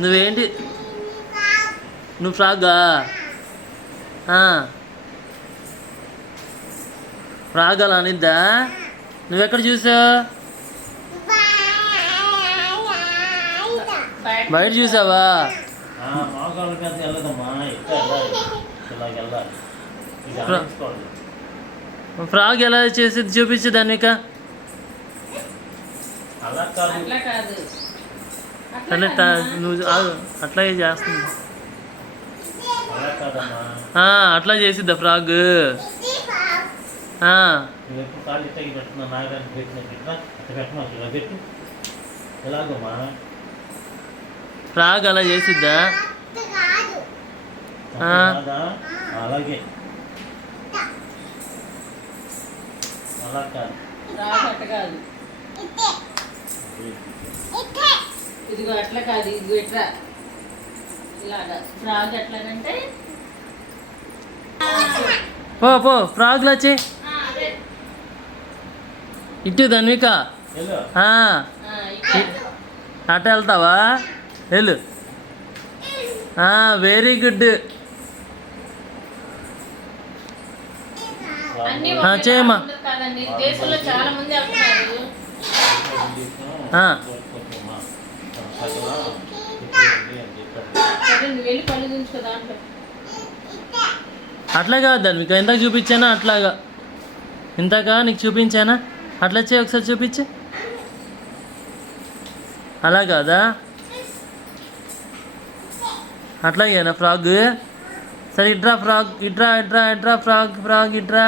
నువ్వేంటి నువ్వు ఫ్రాగా ఫ్రాగ్ అలా అనిద్దా? నువ్వెక్కడ చూసావు? బయట చూసావా? ఫ్రాగ్ ఎలా చేసేది చూపించు దానిక. నువ్వు అట్లాగే చేస్తుంది. అట్లా చేసిద్దా ఫ్రాగ్? ఫ్రాగ్ అలా చేసిద్దా? అలాగే ఇదిగో అట్లా కాదు, ఇదిగో ఇట్లా ఇలాగా ఫ్రాగ్ ఎట్లాగంటే పో ఫ్రాగ్లో వచ్చి ఇటు ధన్విక అట వెళ్తావా? వెళ్ళు. Very good. చేయమ్మా. దేశంలో చాలా మంది వెళ్తున్నారు. వెళ్ళి పళ్ళు దించుకో దాంట్లో. అట్లా కాదు ధన్విక, ఇందాక చూపించానా? అట్లాగా ఇందాక నీకు చూపించానా? అట్లా వచ్చి ఒకసారి చూపించు. అలా కాదా? అట్లాగేనా ఫ్రాగ్? సరే ఇట్రా ఫ్రాగ్, ఇట్రా ఫ్రాగ్ ఇట్రా.